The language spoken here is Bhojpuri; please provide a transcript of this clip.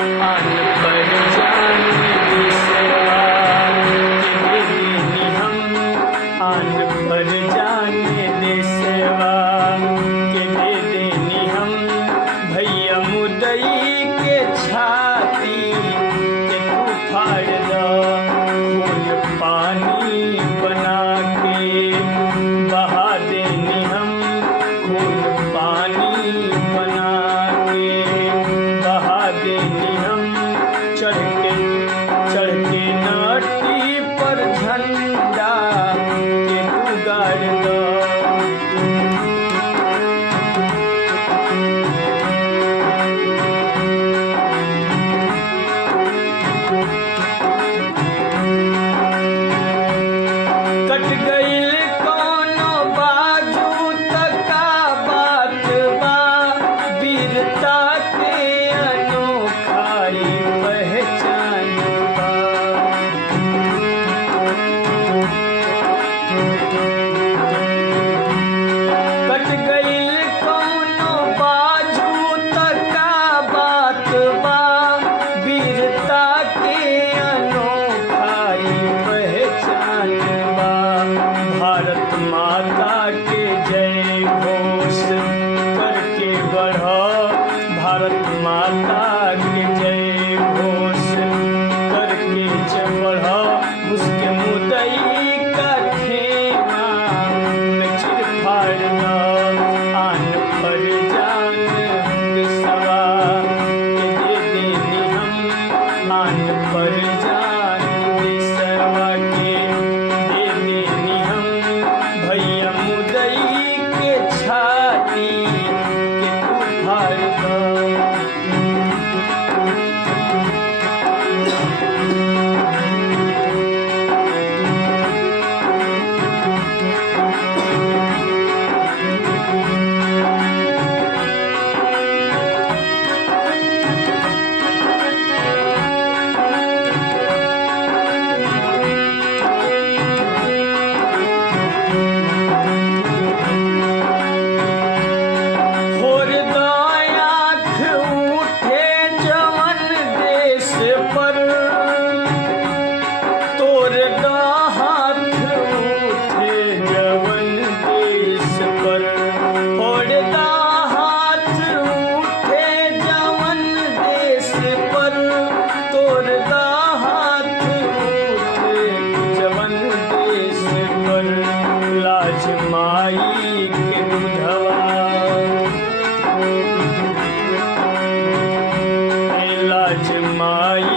आन पर जाने दे सेवा के दे देनी हम। आन पर जाने दे सेवा के दे देनी हम। भैया मुदई के छाती के तू फाड़ दो, खून पानी बना के बहा देनी हम। खून पानी बना के बहा देनी हम। चढ़ के नाटी पर झंडा के तू गाड़ दो। कट गईल कौनो बाजू तका बात बा, वीरता के अनोखाई पहचान बा। कट गईल कौनो बाजू तका बात बा, वीरता के अनोखाई पहचान बा। भारत माता के जय घोष करके बढ़ो, भारत माता के जय घोष करके बढ़ो। उसके मुदई का खेमा में चिर फाड़ दो। आन पर जान दे सेवा के दे देनी हम। आन पर जान दे सेवा के दे देनी हम। भैया मुदई के छाती के तू फाड़ दो। खोर दो आँख उठे जवन देश पर, तोर दो हाथ उठे जवन देश पर। फोड़ दो हाथ उठे जवन देश पर, तोर दो हाथ उठे जवन देश पर। लाज माई के दूधवा, लाज माई